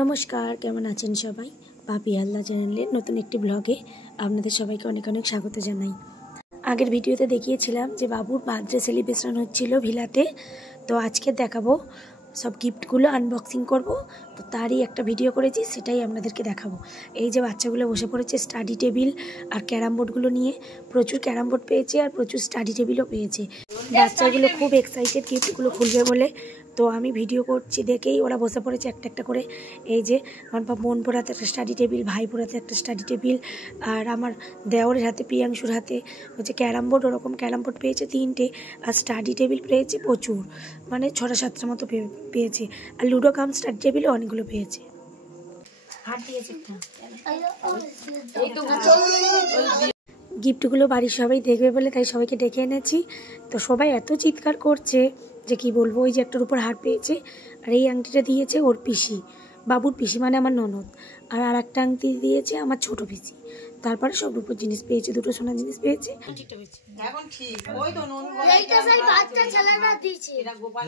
নমস্কার, কেমন আছেন সবাই? পাপি আল্লাহ চ্যানেলের নতুন একটি ব্লগে আপনাদের সবাইকে অনেক অনেক স্বাগত জানাই। আগের ভিডিওতে দেখিয়েছিলাম যে বাবুর বার্থডে সেলিব্রেশন হচ্ছিল ভিলাতে। তো আজকে দেখাবো সব গিফটগুলো আনবক্সিং করব। তো তারই একটা ভিডিও করেছি, সেটাই আপনাদেরকে দেখাবো। এই যে বাচ্চাগুলো বসে পড়েছে স্টাডি টেবিল আর ক্যারাম বোর্ডগুলো নিয়ে। প্রচুর ক্যারাম বোর্ড পেয়েছে আর প্রচুর স্টাডি টেবিলও পেয়েছে। বাচ্চাগুলো খুব এক্সাইটেড গিফটগুলো খুলবে বলে। তো আমি ভিডিও করছি দেখেই ওরা বসে পড়েছে একটা একটা করে। এই যে আমার বোন পোড়াতে একটা স্টাডি টেবিল, ভাই পোড়াতে একটা স্টাডি টেবিল, আর আমার দেওরের হাতে প্রিয়াংশুর হাতে হচ্ছে ক্যারাম বোর্ড। ওরকম ক্যারাম বোর্ড পেয়েছে 3টে, আর স্টাডি টেবিল পেয়েছে প্রচুর, মানে 6-7টার মতো পেয়েছে। আর লুডো কাম স্টাডি টেবিলও অনেকগুলো পেয়েছে। গিফটগুলো বাড়ির সবাই দেখবে বলে তাই সবাইকে ডেকে এনেছি। তো সবাই এত চিৎকার করছে যে কি বলবো। ওই যে একটার উপর হার পেয়েছে, আর এই আংটিটা দিয়েছে ওর পিসি, বাবুর পিসি মানে আমার ননদ। আর একটা আংটি দিয়েছে আমার ছোট পিসি। তারপরে সব রূপোর জিনিস পেয়েছে, 2টো সোনার জিনিস পেয়েছে। এখন ঠিক ওই তো নন এইটা সেই বাচ্চা ছেলেরা দিয়েছে। এটা গোপাল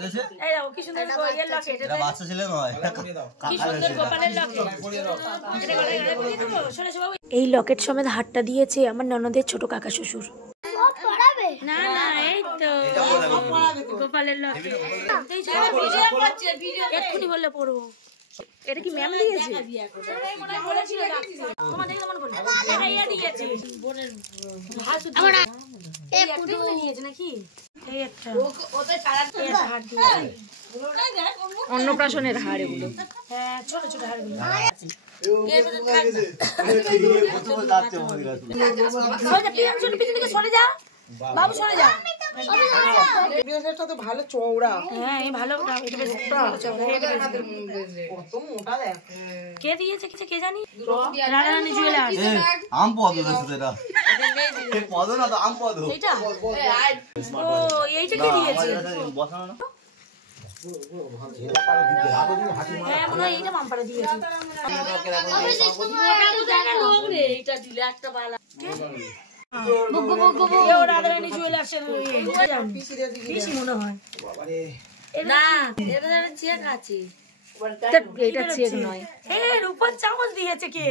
এই দেখো কি সুন্দর গোপালের লকেট। এটা বাচ্চা ছেলে নয়, কি সুন্দর গোপালের লকেট। এই লকেট সমেত হারটা দিয়েছে আমার ননদের ছোট কাকা শ্বশুর। না না, এই তো গোপালের লকেট। এক্ষুনি বললে পড়বো। এটা কি ম্যাম দিয়েছে? অন্নপ্রাশনের হার এগুলো। হ্যাঁ, ছোট ছোট হারগুলো। সরে যা বাবু, সরে যা। এটা তো ভালো চওড়া। হ্যাঁ, এই ভালো। এটা বেশ কত মোটা দেখ। কে দিয়েছে কে জানি? রাধারানী জুয়েলার্স। আম পদ আছে এটা। এই পদ না তো আম পদ। এইটা ও এইটা কি দিয়েছে? বসানো না। হ্যাঁ, মনে হয় এইটা মামপাড়া দিয়েছে। এইটা দিলে একটা বালা। রাধারানী জুয়েলার্সের পিসি মনে হয়। না, এটা যেন চেক আছে। এটা চেক নয়। এ রূপার চামচ দিয়েছে কে?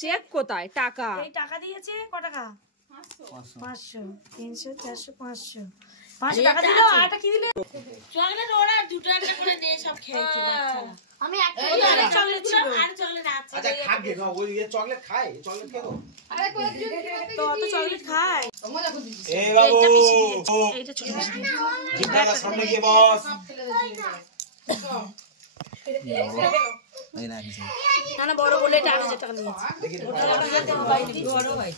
চেক কোথায়? টাকা। এই টাকা দিয়েছে। ক টাকা? 500, 300, 400, 500। 500 টাকা দিল। আরটা কি দিলে? চকলেট। ওরা দুটো একটা করে দিয়ে সব খেয়েছে বাচ্চারা। আমি একটা চকলেট ছিল আর চকলেট আছে। আচ্ছা খাবে না, ওই চকলেট খায়, চকলেট খেলো। আরে কয়েকজন তো চকলেট খায়। এই বাবু, এইটা ছোট পিসি। জিদ্দার সামনে গিয়ে বস। এই না কিছু। না না, বড় বলে এটা 8000 টাকা নিয়েছে। বড় ভাই।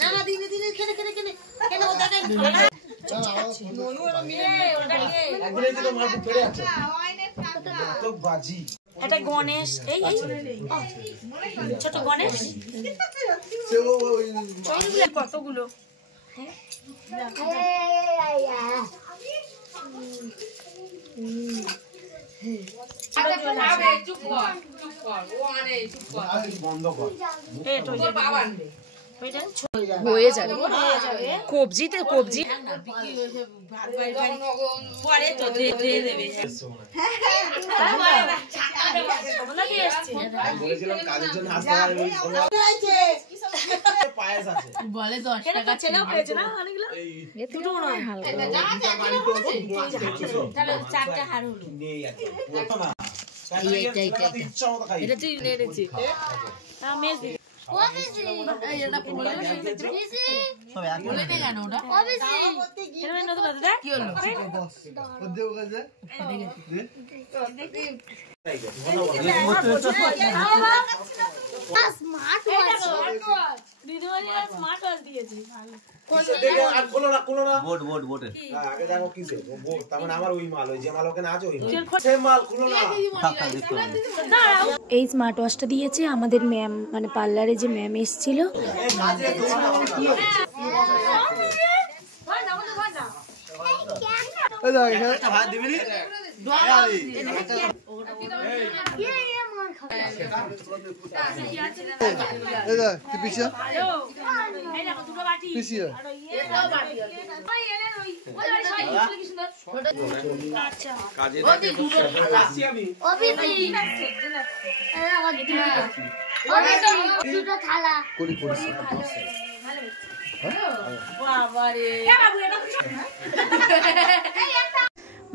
না না, দিনে দিনে খেলে কেন ও দাদা খানা। একদিনে তো মারপুর পড়ে আছে। তো বাজি। এটা গণেশ। এই ছোট গণেশ। কতগুলো বন্ধ কর। হয়ে যাবে কবজিতে কবজি। পরে তো দিয়ে দেবে। আমি বলেছিলাম কাজের জন্য আসতে পারবি। পায়েস আছে। বলে 10 টাকা ছেলেও পেয়েছে না অনেকগুলো। দুটো মনে হয় হালকা। তাহলে 4টা হার হলো। নেই আর না। এইটা ইচ্ছা মতো খাই। এটা তুই নেড়েছি। মেজ দি। ওবিসি এটা বলে দিছি সব এক বলে নে কেন ওটা ওবিসি এটা নতুন দাদা কি হলো? স্মার্ট ওয়াচ দিদিমণি স্মার্ট ওয়াচ দিয়েছে। আর খোলো না। বোটে। হ্যাঁ, আগে দেখো কিসে বোট। তার মানে আমার ওই মাল, ওই যে মাল ওখানে আছে ওই মাল। সেই মাল খুলো না। এই স্মার্ট ওয়াচটা দিয়েছে আমাদের ম্যাম, মানে পার্লারে যে ম্যাম এসেছিল। ভাত দিবি নি? পিছিয়ে কাজে আসছি আমি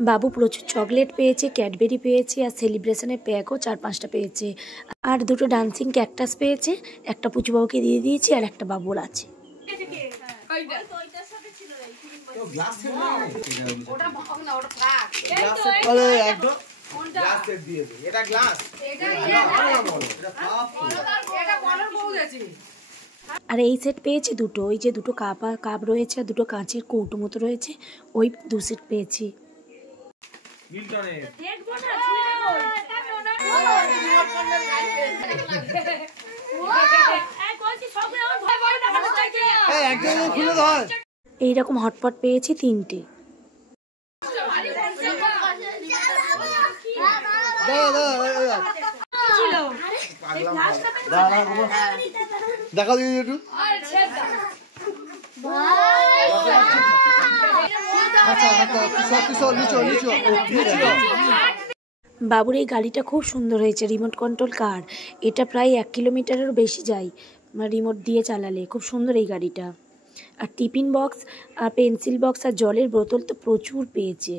বাবু প্রচুর চকলেট পেয়েছে, ক্যাডবেরি পেয়েছে, আর সেলিব্রেশনের প্যাকও 4-5টা পেয়েছে, আর 2টো ডান্সিং ক্যাকটাস পেয়েছে। একটা পুচুবাবুকে দিয়ে দিয়েছি আর একটা বাবুর আছে। আর এই সেট পেয়েছি 2টো, ওই যে 2টো কাপ রয়েছে আর 2টো কাঁচের কৌটো মতো রয়েছে, ওই 2 সেট পেয়েছি। এইরকম হটপট পেয়েছি 3টে। দেখা দিদি একটু বাবুর এই গাড়িটা খুব সুন্দর হয়েছে, রিমোট কন্ট্রোল কার। এটা প্রায় 1 কিলোমিটারেরও বেশি যায় রিমোট দিয়ে চালালে। খুব সুন্দর এই গাড়িটা। আর টিফিন বক্স আর পেন্সিল বক্স আর জলের বোতল তো প্রচুর পেয়েছে।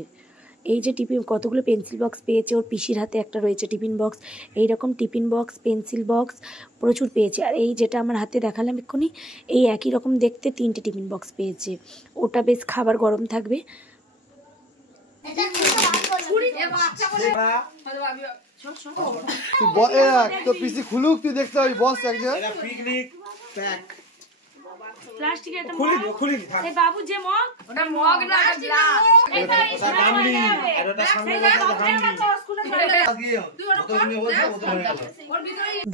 এই যে কতগুলো পেন্সিল বক্স পেয়েছে, ওর পিসির হাতে একটা রয়েছে টিফিন বক্স। এইরকম টিফিন বক্স, পেন্সিল বক্স প্রচুর পেয়েছে। আর এই যেটা আমার হাতে দেখালাম এক্ষুনি, এই একই রকম দেখতে 3টে টিফিন বক্স পেয়েছে। ওটা বেশ খাবার গরম থাকবে। তোর পিসি খুলুক, তুই দেখতে পাবি বস একজন পিকনিক প্যাক প্লাস্টিকের খুলিনি থাক এই বাবু যে মগ, ওটা মগ না, ওটা গ্লাস। এটা গামলি আর এটা সামনে রাখা গামলি।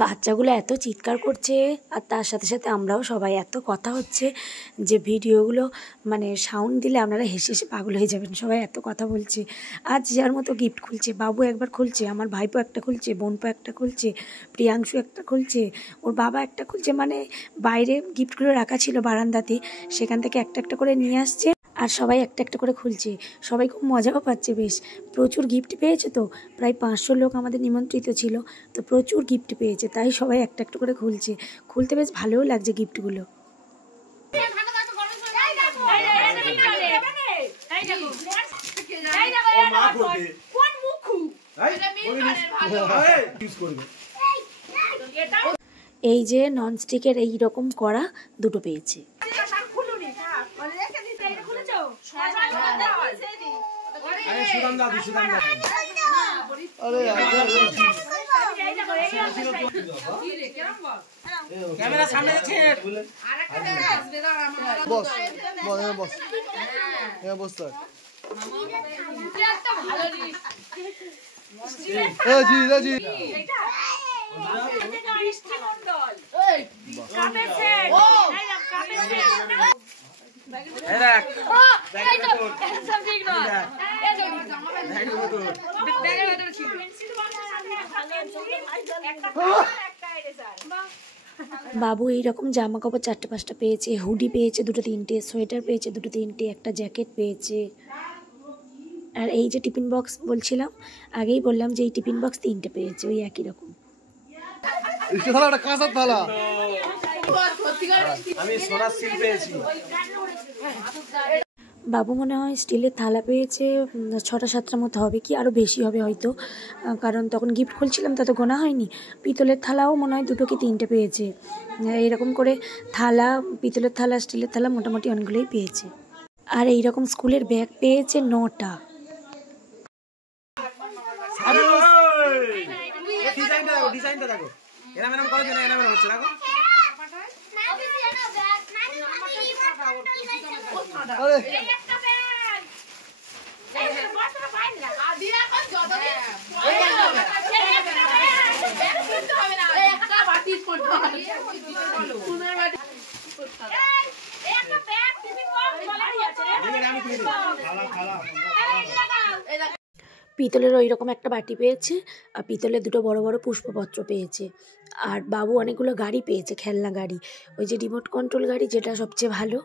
বাচ্চাগুলো এত চিৎকার করছে আর তার সাথে সাথে আমরাও সবাই এত কথা হচ্ছে যে ভিডিওগুলো মানে সাউন্ড দিলে আপনারা হেসে হেসে পাগল হয়ে যাবেন। সবাই এত কথা বলছে। আজ যার মতো গিফট খুলছে, বাবু একবার খুলছে, আমার ভাইপো একটা খুলছে, বোনপো একটা খুলছে, প্রিয়াংশু একটা খুলছে, ওর বাবা একটা খুলছে। মানে বাইরে গিফটগুলো রাখা ছিল বারান্দাতে, সেখান থেকে একটা একটা করে নিয়ে আসছে আর সবাই একটা একটা করে খুলছে। সবাই খুব মজাও পাচ্ছে। বেশ প্রচুর গিফট পেয়েছে তো, প্রায় 500 লোক আমাদের নিমন্ত্রিত ছিল, তো প্রচুর গিফট পেয়েছে, তাই সবাই একটা একটা করে খুলছে। খুলতে বেশ ভালোও লাগছে গিফটগুলো। এই যে ননস্টিকের এই রকম কড়া 2টো পেয়েছে। ক্যামেরা সামনে আছে বস বস হ্যাঁ বস স্যার জি জি বাবু এইরকম জামা কাপড় 4-5টা পেয়েছে, হুডি পেয়েছে 2-3টে, সোয়েটার পেয়েছে 2-3টে, একটা জ্যাকেট পেয়েছে। আর এই যে টিফিন বক্স বলছিলাম, আগেই বললাম যে এই টিফিন বক্স 3টে পেয়েছে, ওই একই রকম। আমি সোনার সিল পেয়েছি। বাবু মনে হয় স্টিলের থালা পেয়েছে 6টা-7টার মতো হবে, কি আরও বেশি হবে হয়তো, কারণ তখন গিফট খুলছিলাম তত গোনা হয়নি। পিতলের থালাও মনে হয় 2টো কি 3টে পেয়েছে। এরকম করে থালা, পিতলের থালা, স্টিলের থালা মোটামুটি অনেকগুলোই পেয়েছে। আর এইরকম স্কুলের ব্যাগ পেয়েছে 9টা। ডিজাইনটা দেখো, এরকম এরকম করে না, এরকম হচ্ছে দেখো। পিতলের ওই রকম একটা বাটি পেয়েছে, আর পিতলের 2টো বড় বড় পুষ্পপত্র পেয়েছে। আর বাবু অনেকগুলো গাড়ি পেয়েছে, খেলনা গাড়ি, ওই যে রিমোট কন্ট্রোল গাড়ি, যেটা সবচেয়ে ভালো,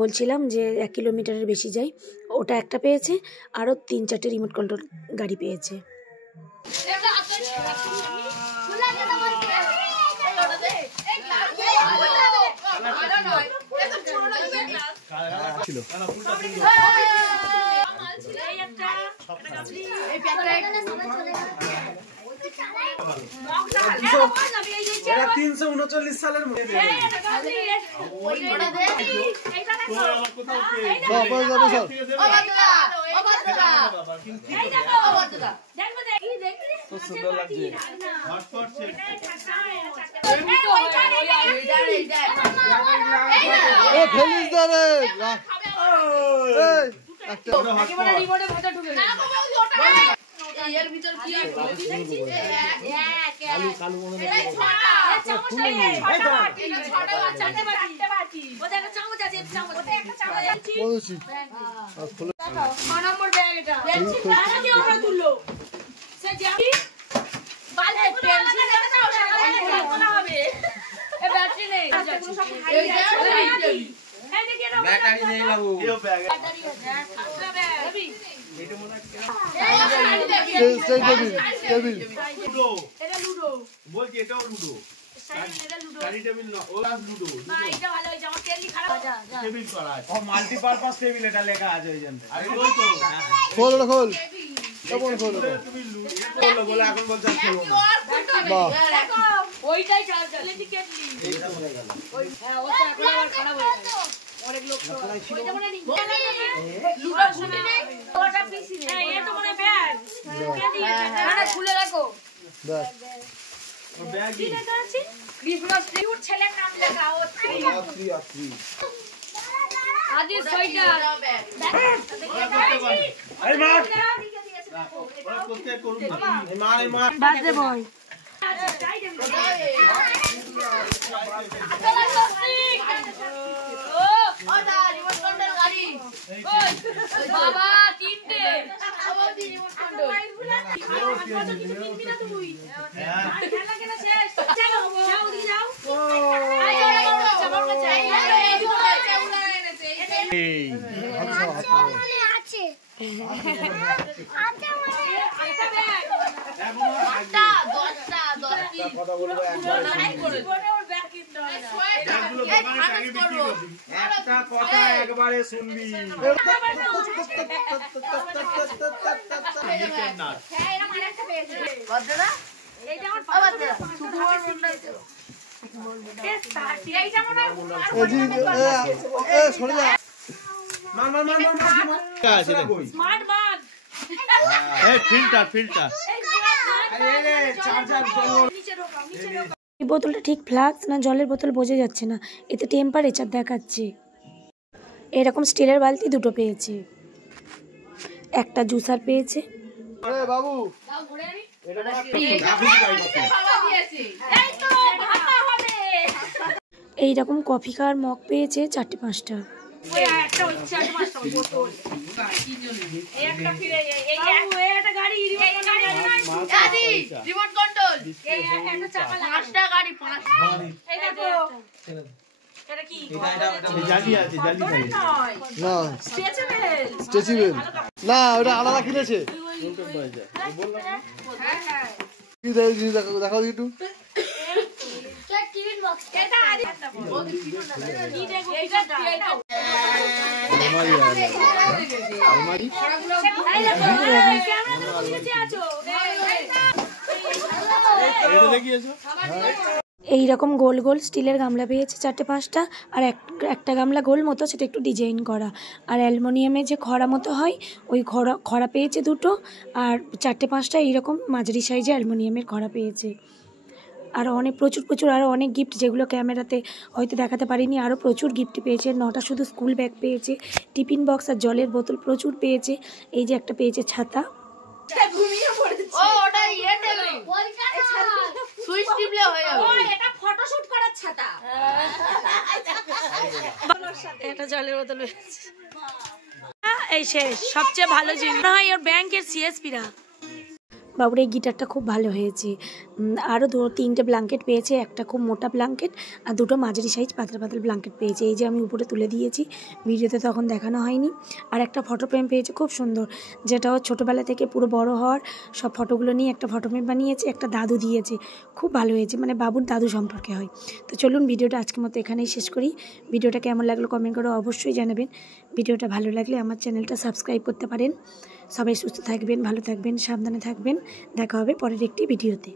বলছিলাম যে 1 কিলোমিটারের বেশি যাই, ওটা একটা পেয়েছে, আরও 3-4টে রিমোট কন্ট্রোল গাড়ি পেয়েছে। এটা 339 সালের মধ্যে সুন্দর লাগছে। ব্যাটারি নেই বাবু, বলছি এটাও লুডো, মাল্টিপারপাস টেবিল, এটা লেখা আছে ওই জন্য। খোল খোল বলে এখন বলছে ওইটাই অনেক লোক খুলে রাখো ক্রিসমাস ট্রি, ওর ছেলের নাম লেখা আদি সোয়েটার এই মার ওরা করতে করুন না, এই মার বাজে বয় বাবা তিনটে একটা কথা একবারে শুনবি, এই বোতলটা ঠিক ফ্লাক্স না জলের বোতল বোঝা যাচ্ছে না, এতে টেম্পারেচার দেখাচ্ছে। এরকম স্টিলের বালতি 2টো পেয়েছে, একটা জুসার পেয়েছে। বাবু এইরকম কফি খাওয়ার মগ পেয়েছে 4-5টা। রিমোট কন্ট্রোল 5টা গাড়ি, 5 এটা কি জালি আছে, জালি নাই না স্ট্রেচেবল না, ওটা আলাদা কিনেছে। কি দেখাও একটু। এইরকম গোল গোল স্টিলের গামলা পেয়েছে 4-5টা, আর একটা গামলা গোল মতো, সেটা একটু ডিজাইন করা। আর অ্যালুমিনিয়ামের যে খড়া মতো হয়, ওই খড়া পেয়েছে 2টো, আর 4-5টা এইরকম মাঝারি সাইজে অ্যালুমিনিয়ামের খড়া পেয়েছে। আরও অনেক প্রচুর আরও অনেক গিফট, যেগুলো ক্যামেরাতে হয়তো দেখাতে পারিনি। আরও প্রচুর গিফট পেয়েছে, 9টা শুধু স্কুল ব্যাগ পেয়েছে, টিফিন বক্স আর জলের বোতল প্রচুর পেয়েছে। এই যে একটা পেয়েছে ছাতা। এটা জলের বোতল পেয়েছে। এই শেষ, সবচেয়ে ভালো জিনিস হয় ওর ব্যাংকের সিএসপিরা। বাবুর এই গিটারটা খুব ভালো হয়েছে। আরও 2-3টে ব্ল্যাঙ্কেট পেয়েছে, একটা খুব মোটা ব্ল্যাঙ্কেট আর 2টো মাঝারি সাইজ পাতলা পাতলা ব্ল্যাঙ্কেট পেয়েছে। এই যে আমি উপরে তুলে দিয়েছি, ভিডিওতে তখন দেখানো হয়নি। আর একটা ফটো ফ্রেম পেয়েছে খুব সুন্দর, যেটা ওর ছোটোবেলা থেকে পুরো বড় হওয়ার সব ফটোগুলো নিয়ে একটা ফটো ফ্রেম বানিয়েছে, একটা দাদু দিয়েছে, খুব ভালো হয়েছে, মানে বাবুর দাদু সম্পর্কে হয়। তো চলুন ভিডিওটা আজকের মতো এখানেই শেষ করি। ভিডিওটা কেমন লাগলো কমেন্ট করে অবশ্যই জানাবেন। ভিডিওটা ভালো লাগলে আমার চ্যানেলটা সাবস্ক্রাইব করতে পারেন। সবাই সুস্থ থাকবেন, ভালো থাকবেন, সাবধানে থাকবেন। দেখা হবে পরের একটি ভিডিওতে।